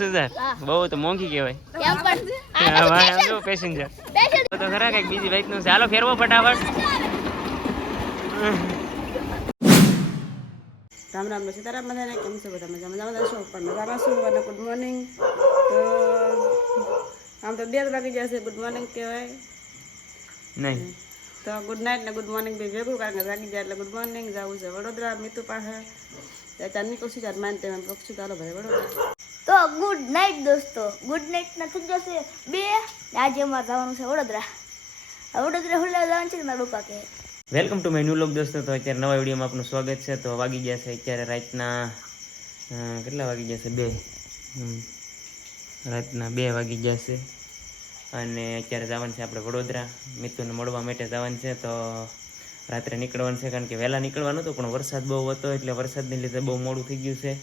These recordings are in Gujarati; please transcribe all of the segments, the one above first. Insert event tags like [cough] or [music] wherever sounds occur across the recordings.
દસ હજાર. બહુ તો મોંઘી કહેવાય. પેસેન્જર. તો ખરા કંઈક બીજી બાઈકનું ચાલો ફેરવો ફટાફટ. રામ રામ સીતારામ બધાને કેમ છો બધા? મજા મજામાં છો પણ મજામાં છું અને ગુડ મોર્નિંગ તો આમ તો બે જ વાગી જશે ગુડ મોર્નિંગ કહેવાય. નહીં. તો ગુડ નાઇટ ને ગુડ મોર્નિંગ બી ભેગું કારણ કે વાગી જાય એટલે ગુડ મોર્નિંગ જવું છે. વડોદરા મિતુ પાસે ત્યાં નીકળશું ત્યારે માન તેમ પક્ષી ચાલો ભાઈ બરોબર તો ગુડ નાઇટ દોસ્તો. ગુડ નાઇટ ના થઈ જશે બે આજે અમારે જવાનું છે વડોદરા. વડોદરા હુલ્લા જવાનું છે મારું પાકે welcome to my new vlog દોસ્તો. તો અત્યારે નવા વિડીયોમાં આપનું સ્વાગત છે. તો વાગી ગયા છે અત્યારે રાતના કેટલા વાગી ગયા છે? બે. હમ. રાતના બે વાગી ગયા છે. અને અત્યારે જવાનું છે આપણે વડોદરા. મિતુને મળવા માટે જવાનું છે. તો રાત્રે નીકળવાનું છે કારણ કે વહેલા નીકળવાનું હતું પણ વરસાદ બહુ હતો એટલે વરસાદને લીધે બહુ મોડું થઈ ગયું છે.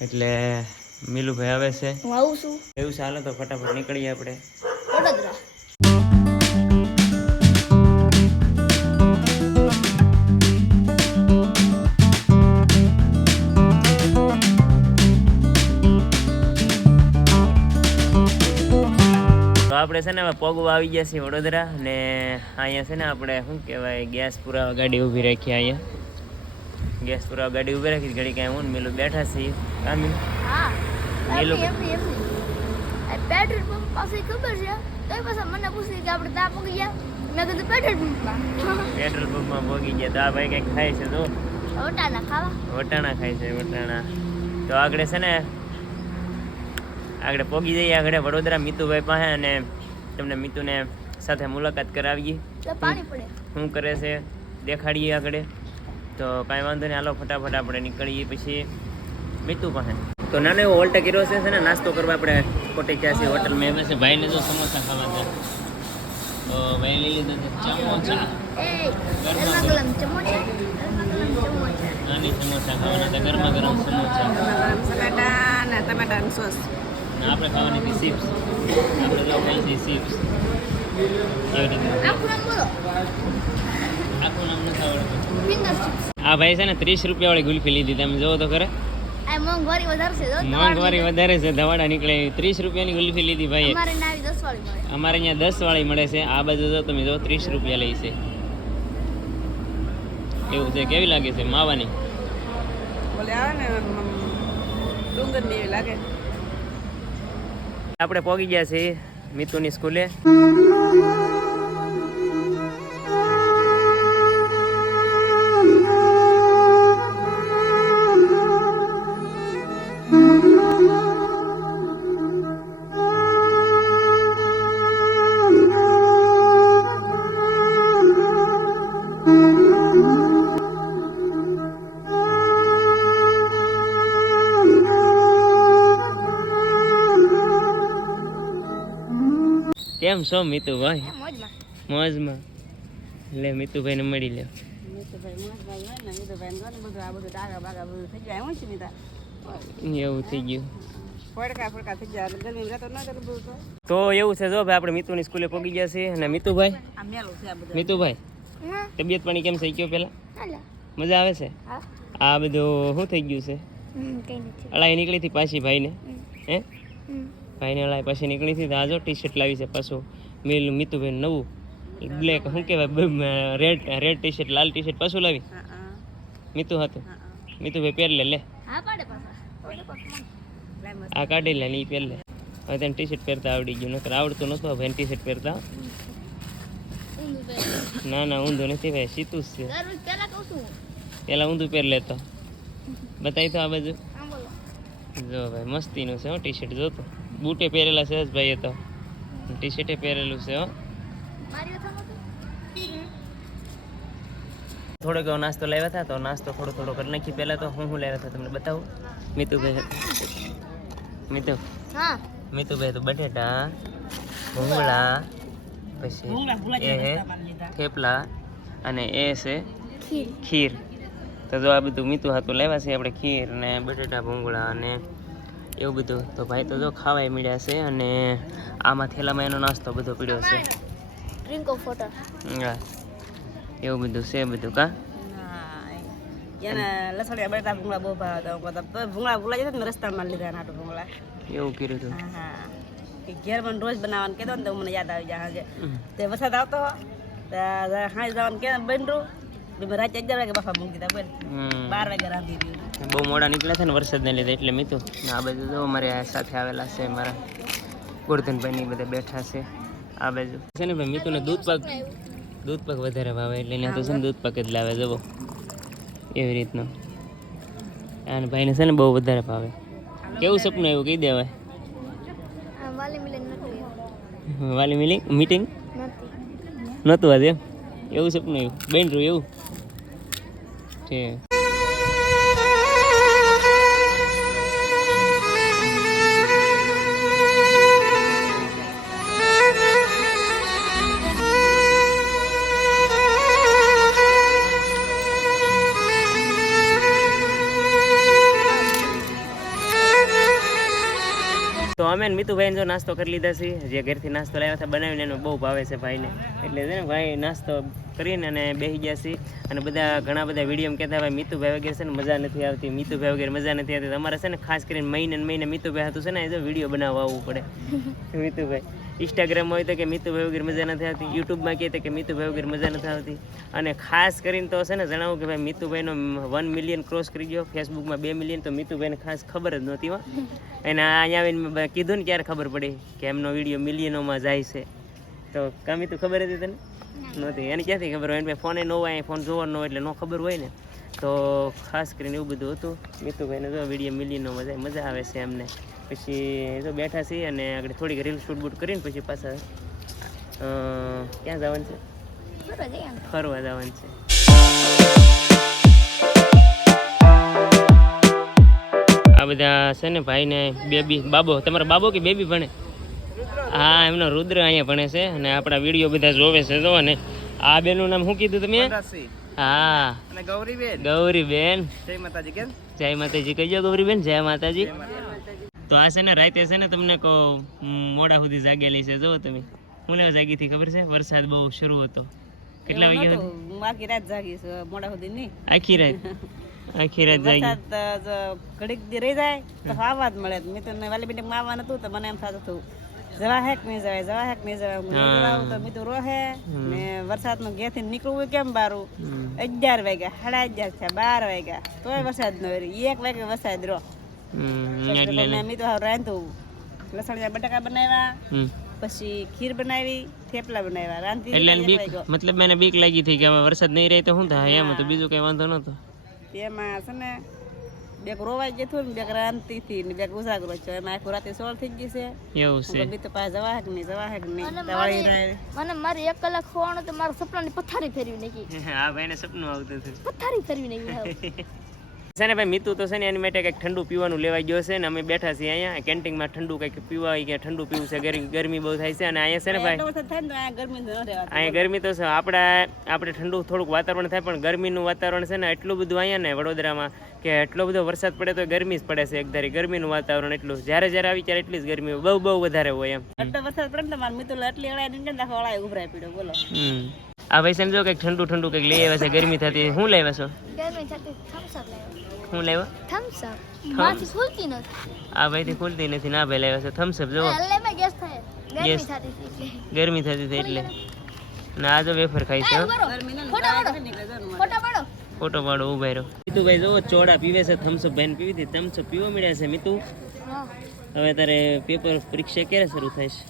એટલે મીલુભાઈ આવે છે. હું આવું છું. એવું છે તો ફટાફટ નીકળીએ આપણે. આપણે છે ને પગવા આવી ગયા છીએ વડોદરા ને અહીંયા છે ને આપણે શું કહેવાય ગેસ પુરાવા ગાડી ઊભી રાખી અહીંયા. ગેસ પુરાવા ગાડી ઊભી રાખી ઘડી કાંઈ હું મેલું બેઠા છીએ. કામી? આ પેટ્રોલ પંપ પાસે ખબર છે? તો પાછા મને પૂછી કે આપણે ત્યાં પગી ગયા? મેં કીધું પેટ્રોલ પંપમાં પેટ્રોલ પંપમાં પગી ગયા. તો આ ભાઈ કંઈક ખાય છે તો? વટાણા ખાવા. વટાણા ખાય છે વટાણા. તો આગળ છે ને આગળ પહોંચી જઈએ. આગળ વડોદરા મિતુભાઈ પાસે અને તમને મિતુને સાથે મુલાકાત કરાવીએ. પાણી પડે. શું કરે છે દેખાડીએ આગળ. તો કાંઈ વાંધો નહીં. હાલો ફટાફટ આપણે નીકળીએ પછી મિતુ પાસે. તો નાનો એવો ઓલ્ટા કર્યો છે ને? નાસ્તો કરવા આપણે ખોટી ક્યાં છે? હોટલમાં એમ છે ભાઈને જો સમોસા ખાવા છે. તો ભાઈ લઈ લીધો છે ચમોચા ગરમા ચમચા સમોસા ખાવાના છે ગરમા ગરમ સમોસા. ટમેટા અને ટમેટાની સોસ. આપણે ખાવાની હતી ચિપ્સ આપણે જો ખાઈ છે ચિપ્સ એવી રીતે આખું નામ બોલો. આખું નામ નથી આવડતું. આ ભાઈ છે ને ત્રીસ રૂપિયા વાળી ગુલ્ફી લીધી તમે જોવો તો ખરે. આ મોંઘવારી વધારે છે જો મોંઘવારી વધારે છે ધવાડા નીકળે. ત્રીસ રૂપિયાની ગુલ્ફી લીધી ભાઈ અમારે ના આવી દસ વાળી મળે. અમારે અહીંયા દસ વાળી મળે છે. આ બાજુ જો તમે જો ત્રીસ રૂપિયા લઈ છે. એવું છે કેવી લાગે છે માવાની? બોલે આવે ને ડુંગરની એવી લાગે. આપણે પહોંચી ગયા છીએ મિતુની સ્કૂલે. કેમ છો મિતુભાઈ? મોજમાં. મોજમાં. લે મિતુભાઈને મળી લે. મિતુભાઈ મસ્તભાઈ ને મિતુભાઈ ને બધું આ બધું ડાગા બધું થઈ જાય હું છે એવું થઈ ગયું. તો. એવું છે જો ભાઈ આપણે મિતુની સ્કૂલે પહોંચી ગયા છીએ. અને મિતુભાઈ? છે મિતુભાઈ તબિયત પાણી કેમ થઈ ગયો પેલા મજા આવે છે? આ બધું શું થઈ ગયું છે? અડાઈ અળાઈ નીકળી હતી પાછી ભાઈને. હે. ભાઈને લાવી પછી નીકળી હતી. આજો ટી શર્ટ લાવી છે પાછું. મિલ મિતુભાઈ નવું. બ્લેક શું કહેવાય રેડ રેડ ટી શર્ટ લાલ ટી શર્ટ પાછું લાવી. હા હા. મિતુ હતું મિતુભાઈ પહેર લે લે. આ કાઢી લે ને એ પહેર લે. હવે તેને ટી શર્ટ પહેરતા આવડી ગયું. નકર આવડતું નહોતું હવે ટી શર્ટ પહેરતા. ના ના ઊંધું નથી ભાઈ સીતું જ છે. પેલા ઊંધું પહેર લેતો [laughs] બતાવી તો આ બાજુ. જો ભાઈ મસ્તીનું છે હો ટી શર્ટ જો તો. બૂટે પહેરેલા છે જ ભાઈએ તો. ટી શર્ટે પહેરેલું છે હો. મારી થોડોક એવો નાસ્તો લાવ્યા હતા તો નાસ્તો થોડો થોડો કરી નાખી. પહેલાં તો હું હું લાવ્યા હતા તમને બતાવું? મિતુભાઈ મિતુ. હા. મિતુભાઈ તો બટેટા ભૂંગળા પછી એ હે થેપલા અને એ છે ખીર. તો જો આ બધું મીઠું હાથું લાવ્યા છે આપણે ખીર ને બટેટા ભૂંગળા અને એવું બધું. તો ભાઈ તો જો ખાવાય મળ્યા છે અને આમાં થેલામાં એનો નાસ્તો બધો પીડ્યો છે. ડ્રિંક ઓફ વોટર હા. એવું બધું છે બધું કા? એને લસણિયા બટાટા ભૂંગળા બહુ ભાવતા હું કહેતા તો ભૂંગળા ભૂંગળા જતા ને રસ્તામાં લીધા નાટું ભૂંગળા. એવું કર્યું હતું હા હા. કે ઘેર મને રોજ બનાવવાનું કહેતો ને તો મને યાદ આવી જાય હાજે. હમ. તે વરસાદ આવતો હાઈ જવાનું કે બનરું મેં રાતે અગિયાર વાગે બાફા મૂકી દીધા બોલ. હમ. બાર વાગે રાંધી દીધું. બહુ મોડા નીકળ્યા છે ને વરસાદને લીધે એટલે મીતુ. આ બાજુ જો અમારે સાથે આવેલા છે મારા ગોરધનભાઈ ની બધા બેઠા છે. આ બાજુ. છે ને ભાઈ મીતુને દૂધ પાક દૂધ પાક વધારે ભાવે એટલે એને તો છે ને દૂધ પાક જ લાવે જવો એવી રીતનું. અને ભાઈને છે ને બહુ વધારે ભાવે. કેવું સપનું એવું કહી દેવાય? વાલી મિલન નથી વાલી મિલી મીટિંગ? નહોતું આજે એવું સપનું એવું? બેન રહ્યું એવું? છે અમે ને જો નાસ્તો કરી લીધા છે. જે ઘરથી નાસ્તો લાવ્યા હતા બનાવીને એનો બહુ ભાવે છે ભાઈને. એટલે છે ને ભાઈ નાસ્તો કરીને અને બેસી ગયા છે અને બધા ઘણા બધા વીડિયો કહેતા ભાઈ મિતુભાઈ વગેરે છે ને મજા નથી આવતી. મિતુભાઈ વગેરે મજા નથી આવતી. તમારે છે ને ખાસ કરીને મહિને મહિને મિતુભાઈ હતું છે ને એ જો વીડિયો બનાવવા આવવું પડે. [laughs] મીતુભાઈ. ઇન્સ્ટાગ્રામમાં હોય તો કે મીતુભાઈ વગેરે મજા નથી આવતી યુટ્યુબમાં કહે તો કે મીતુભાઈ વગેરે મજા નથી આવતી અને ખાસ કરીને તો છે ને જણાવું કે ભાઈ મિતુભાઈનો વન મિલિયન ક્રોસ કરી ગયો ફેસબુકમાં બે મિલિયન તો મિતુભાઈને ખાસ ખબર જ નહોતી હો. અને અહીંયા આવીને મેં કીધું ને ક્યારે ખબર પડી કે એમનો વીડિયો મિલિયનોમાં જાય છે. તો કામી તો ખબર હતી તને? નહોતી. એને ક્યાંથી ખબર હોય? એને ફોને ન હોય ફોન જોવાનો હોય એટલે ન ખબર હોય ને. તો ખાસ કરીને એવું બધું હતું. મીતુભાઈને જો વીડિયો મિલિયનોમાં જાય મજા આવે છે એમને. પછી જો બેઠા છીએ અને આગળ થોડીક રીલ શૂટ બૂટ કરીને પછી પાછા અ, ક્યાં જવાનું છે? ફરવા જવાનું છે. આ બધા છે ને ભાઈને બેબી બાબો તમારો બાબો કે બેબી ભણે? હા એમનો રુદ્ર અહીંયા ભણે છે અને આપણા વીડિયો બધા જોવે છે જો ને. આ બેનનું નામ શું કીધું તમે? હા. અને ગૌરીબેન. ગૌરીબેન. જય માતાજી કેમ? જય માતાજી કહીજો ગૌરીબેન? જય માતાજી. તો આ છે ને રાતે છે ને તમને કહો મોડા સુધી જાગેલી છે. જો તમે. હું લેવા જાગી હતી ખબર છે? વરસાદ બહુ શરૂ હતો. કેટલા વાગ્યા? હું આખી રાત છું મોડા સુધી નહીં. આખી રાત? [laughs] આખી રાત જાગી? ઘડીક દી રહી જાય તો આવવા જ મળે. મેં તો વાલી બેટી આવવા નતું તો મને એમ થતું હતું જવા હેક નહીં જવાય જવા હેક નહીં જવાય. તો મેં તો રોહે ને વરસાદનું ઘેરથી નીકળવું કેમ બારું. અગિયાર વાગ્યા સાડા અગિયાર થયા બાર વાગ્યા. તોય વરસાદ ન એક વાગે વરસાદ રહ્યો. એટલે મેં મેં તો રાંધું. લસણિયા બટાકા બનાવ્યા પછી ખીર બનાવી થેપલા બનાવ્યા. રાંધી એટલે બીક મતલબ મને બીક લાગી હતી કે હવે વરસાદ નહીં રહે તો શું થાય? એમ તો બીજું કઈ વાંધો નતો તેમાં છે ને બેક રોવાઈ જતું ને બેક રાંધતી હતી ને બેક ઉજાગરો છે. એમાં આખું રાતે સોળ થઈ ગઈ છે. એવું છે. બી તો પાસે જવા હક નહીં જવા હક નહીં? મને મારી એક કલાક ખોવાનું તો મારું સપનાની પથારી ફેરવી નાખી. [laughs] આ ભાઈને સપનું આવતું હતું. પથારી ફેરવી નાખી. [laughs] છે ને ભાઈ મિતુ તો છે ને એની માટે કંઈક ઠંડુ પીવાનું લેવાઈ ગયો છે ને અમે બેઠા છીએ અહીંયા. કેન્ટીનમાં ઠંડુ કંઈક પીવા કે ઠંડુ પીવું છે ગરમી ગરમી બહુ થાય છે અને અહીંયા છે ને ભાઈ અહીંયા ગરમી તો છે. આપણે આપણે ઠંડુ થોડુંક વાતાવરણ થાય પણ ગરમીનું વાતાવરણ છે ને એટલું બધું અહીંયા ને વડોદરામાં કે એટલો બધો વરસાદ પડે તો ગરમી જ પડે છે એકધારી ગરમીનું વાતાવરણ એટલું જ્યારે જ્યારે આવી ત્યારે એટલી જ ગરમી બહુ બહુ વધારે હોય એમ. એટલો વરસાદ પડે ને તો મારા મિત્રો એટલી અડાય ઉભરાય પીડ્યો બોલો. હમ. આ ભાઈ સમજો કંઈક ઠંડુ ઠંડુ કંઈક લઈ આવ્યા છે ગરમી થતી. શું લઈ આવ્યા છો? ગરમી થતી થમ્સઅપ લાવ્યો શું લેવા? થમ્સ અપ માથી ખુલતી નથી. આ ભાઈથી ખુલતી નથી ના ભાઈ લાવ્યા છે. થમ્સઅપ જો મે ગેસ થાય. ગરમી થતી હતી એટલે. ગરમી થતી હતી એટલે. ના આ જો વેફર ખાઈ છે ફોટો પાડો. ફોટા પાડો. ફોટો પાડો ઊભા રહ્યો મિતુ ભાઈ જો ચોડા પીવે છે થમ્સઅપ બેન પીવી હતી. થમ્સઅપ પીવા મળ્યા છે મિતુ. હવે તારે પેપર પરીક્ષા ક્યારે શરૂ થાય છે?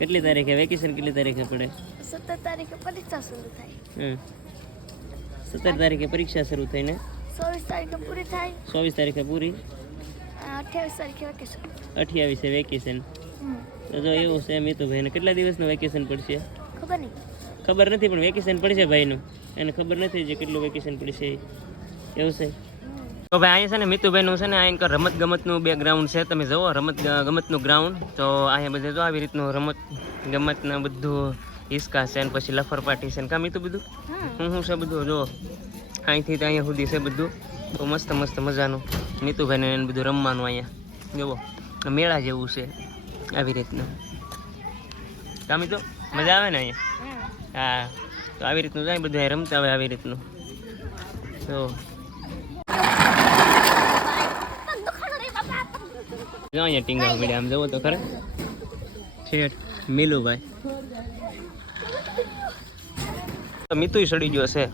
કેટલી તારીખે? વેકેશન કેટલી તારીખે પડે? સત્તર તારીખે પરીક્ષા શરૂ થાય. હમ. સત્તર તારીખે પરીક્ષા શરૂ થઈ ને? ચોવીસ તારીખે પૂરી થાય. ચોવીસ તારીખે પૂરી? અઠ્યાવીસ તારીખે વેકેશન અઠ્યાવીસે વેકેશન તો જો એવું છે મીતુભાઈને કેટલા દિવસનું વેકેશન પડશે? ખબર નહીં. ખબર નથી પણ વેકેશન પડશે ભાઈનું. એને ખબર નથી જે કેટલું વેકેશન પડશે. એવું છે? તો ભાઈ અહીંયા છે ને મિતુભાઈનું છે ને અહીંયા રમત ગમતનું બે ગ્રાઉન્ડ છે. તમે જુઓ રમત ગમતનું ગ્રાઉન્ડ તો અહીંયા બધે જો આવી રીતનું રમત ગમતના બધું હિસકા છે અને પછી લફરપાટી છે ને કામ મીતું બધું? હું શું છે બધું? જો અહીંથી તો અહીંયા સુધી છે બધું. બહુ મસ્ત મસ્ત મજાનું. નીતુભાઈને એને બધું રમવાનું અહીંયા. જુઓ મેળા જેવું છે આવી રીતનું. કામી તો મજા આવે ને અહીંયા? હા. તો આવી રીતનું જાય બધું અહીંયા રમતા હોય આવી રીતનું. તો જો અહીંયા ટીંગા પડ્યા આમ જવો તો ખરે. છેઠ મિલુભાઈ. તો મીતું સડી ગયો છે.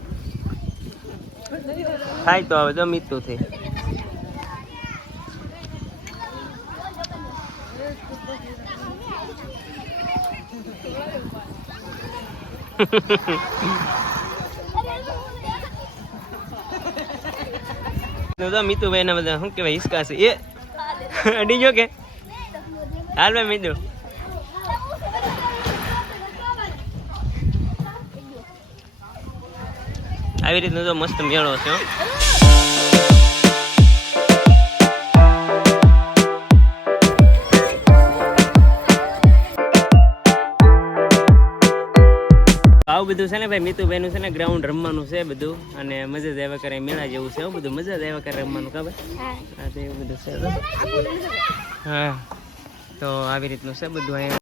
થાય તો હવે તો મીઠું થઈ તો મીતુભાઈ ના બધા શું કેવાય હિસકા છે. એ, અડી જો કે? હાલ ભાઈ મીતુ આવી રીતનો તો મસ્ત મેળો છે આવું બધું છે ને ભાઈ મીતુભાઈ નું છે ને ગ્રાઉન્ડ રમવાનું છે બધું અને મજા જ આવ્યા કરે મેળા જેવું છે બધું મજા જ આવ્યા કરે રમવાનું ખબર હા. તો એવું બધું છે હા તો આવી રીતનું છે બધું અહીંયા.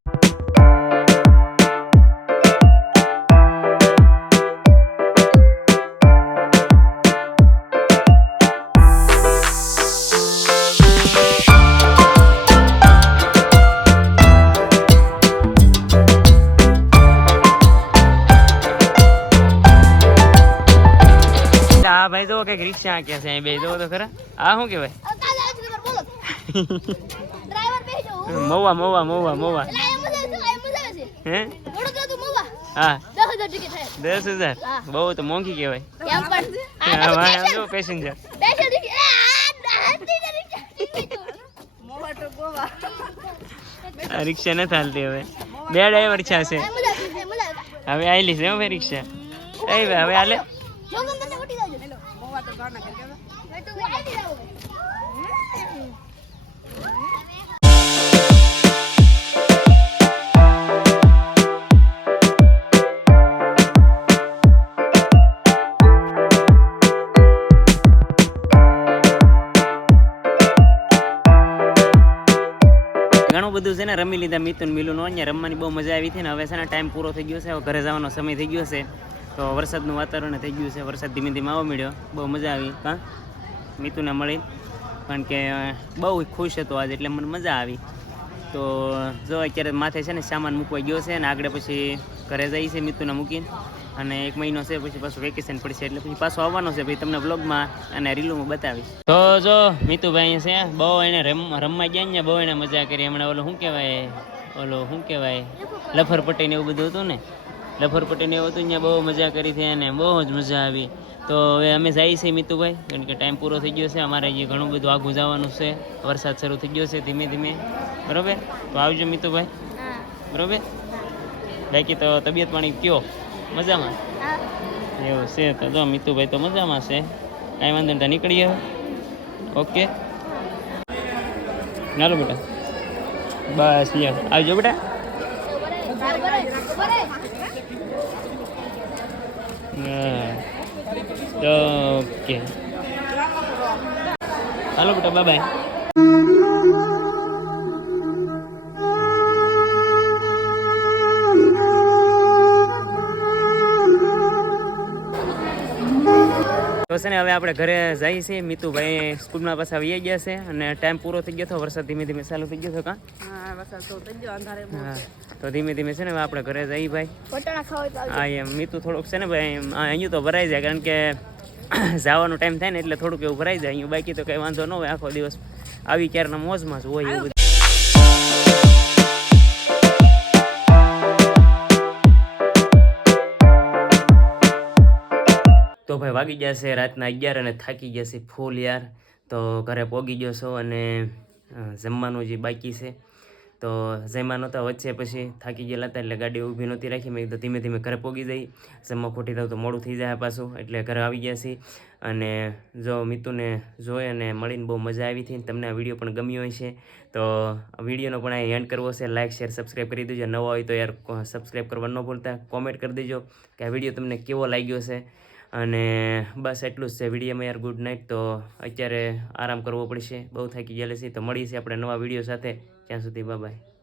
જો કઈક રિક્ષા કે છે અહીં બે જો તો ખરા આ શું કહેવાય ડ્રાઈવર બેસજો મવા મવા મવા મવા એટલે આ મજા આવે આ મજા આવે છે હે વડોદરા તો મોવા હા દસ હજાર ટિકિટ થાય દસ હજાર હા. બહુ તો મોંઘી કહેવાય એમ પણ હા, વાહ, આમ જો પેસેન્જર સ્પેશિયલ ટિકિટ આ ટિકિટ મોવા તો ગોવા આ રિક્ષા નથી હાલતી હવે બે ડ્રાઈવર છે છે આ મજા આવે આ મજા આવે હવે આવેલી છે હો ભાઈ રિક્ષા એ ભાઈ હવે હાલે બધું છે ને, રમી લીધા મિથુન મિલુનો. અહીંયા રમવાની બહુ મજા આવી હતી ને, હવે છે ને ટાઈમ પૂરો થઈ ગયો છે. હવે ઘરે જવાનો સમય થઈ ગયો છે. તો વરસાદનું વાતાવરણ થઈ ગયું છે. વરસાદ ધીમે ધીમે આવવા મળ્યો બહુ મજા આવી, હા. મિતુને મળી. કારણ કે બહુ ખુશ હતો આજે, એટલે મને મજા આવી. તો, જો અત્યારે માથે છે ને, સામાન મૂકવા ગયો છે અને આગળ પછી ઘરે જઈએ છે મિતુને મૂકીને. અને એક મહિનો છે પછી પાછું વેકેશન પડશે એટલે પછી પાછો આવવાનો છે પછી તમને બ્લોગમાં અને રીલુમાં બતાવીશ. તો જો મિતુભાઈ અહીંયા છે બહુ એને રમ રમવા ગયા ને બહુ એને મજા કરી. હમણાં ઓલું શું કહેવાય? ઓલો શું કહેવાય? લફરપટ્ટી ને એવું બધું હતું ને? લફરપટ્ટી ને એવું હતું ત્યાં બહુ મજા કરી હતી અને બહુ જ મજા આવી. તો હવે અમે જઈએ છીએ મિતુભાઈ કારણ કે ટાઈમ પૂરો થઈ ગયો છે. અમારે જે ઘણું બધું આગું જવાનું છે. વરસાદ શરૂ થઈ ગયો છે ધીમે ધીમે. બરાબર? તો આવજો મિતુભાઈ. બરાબર બરોબર? બાકી તો તબિયત પાણી કયો? મજામાં? એવું છે તો જો, મિતુભાઈ તો મજામાં છે. કાંઈ વાંધો નહીં નીકળીએ ઓકે. ચાલો બેટા. બસ, યાર. આવજો બેટા. ઓકે. હાલો બેટા બાય બાય તો છે ને હવે આપણે ઘરે જઈએ છીએ. મિતુભાઈ સ્કૂલમાં પાછા આવી ગયા છે અને ટાઈમ પૂરો થઈ ગયો હતો. વરસાદ ધીમે ધીમે ચાલુ થઈ ગયો હતો કાં? હા તો ધીમે ધીમે છે ને હવે આપણે ઘરે જઈએ ભાઈ. હા એમ. મિતુ થોડુંક છે ને ભાઈ અહીંયા તો ભરાઈ જાય કારણ કે [clears throat] જવાનો ટાઈમ થાય ને એટલે થોડુંક એવું ભરાઈ જાય. અહીંયા બાકી તો કંઈ વાંધો ન હોય. આખો દિવસ આવી ક્યારના મોજમાં જ હોય એવું તો ભાઈ વાગી જશે, રાતના અગિયાર અને થાકી ગયા છે ફૂલ યાર. તો ઘરે પોગી ગયો છો અને જમવાનું જે બાકી છે, તો જમવા નહોતા, વચ્ચે પછી થાકી ગયેલા હતા એટલે ગાડી ઊભી નહોતી રાખી. મેં કીધું ધીમે ધીમે ઘરે પોગી જઈ. જમવા ખોટી થાવ તો મોડું થઈ જાય પાછું, એટલે ઘરે આવી ગયા છીએ. અને જો મિતુને જોઈ અને મળીને બહુ મજા આવી હતી તમને આ વીડિયો પણ ગમ્યો હોય છે તો વિડીયોનો પણ અહીં એન્ડ કરવો છે. લાઇક શેર સબસ્ક્રાઈબ કરી દેજો. નવો હોય તો યાર સબસ્ક્રાઈબ કરવા ન ભૂલતા. કોમેન્ટ કરી દેજો કે આ વીડિયો તમને કેવો લાગ્યો છે. અને બસ એટલું જ છે. વિડીયોમાં યાર ગુડ નાઇટ તો અત્યારે આરામ કરવો પડશે. બહુ થાકી ગયેલા છે તો મળીએ છીએ આપણે નવા વીડિયો સાથે. ત્યાં સુધી બાય